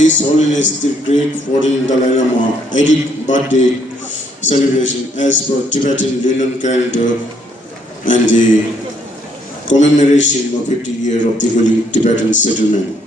His Holiness the Great 14th Dalai Lama 80th birthday celebration as per Tibetan lunar calendar and the commemoration of 50 years of the Holy Tibetan settlement.